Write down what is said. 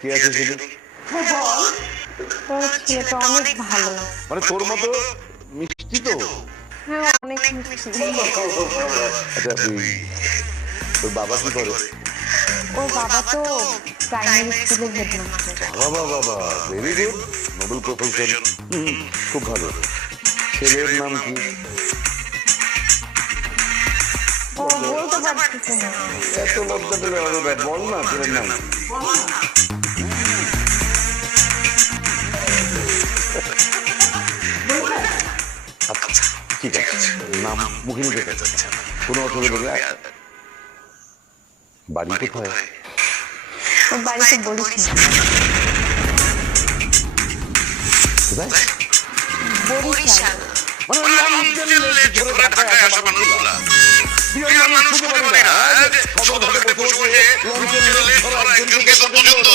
কে আছে সেদিন? তোর ছেলেটা অনেক ভালো। মানে তোর মতো মিষ্টি তো? হ্যাঁ, অনেক মিষ্টি। আচ্ছা তোর বাবা কি করে? ওর বাবা তো প্রাইমারি স্কুলের হেডমাস্টার। বাবা বাবা, ভেরি গুড, নোবেল প্রফেশন। খুব ভালো। ছেলের নাম কি? ও বলতে পারতেছে না। এত লজ্জা পেলে হবে না, বল না ছেলের নাম কি? আচ্ছা ঠিক আছে, নাম মুখে মুখে যাচ্ছে, কোনো অসুবিধা নেই। বাড়ি কোথায়? ওর বাড়িতে বলেছি। কোথায়? বরিশাল। মানে নাম জানলে কি করে ঢাকায় আসা মানুষগুলা? বিয়ের মানুষ খুঁজে পারি না, সদর ঘাটে বসে বসে লঞ্চের লেজ ধরা একজনকে পর্যন্ত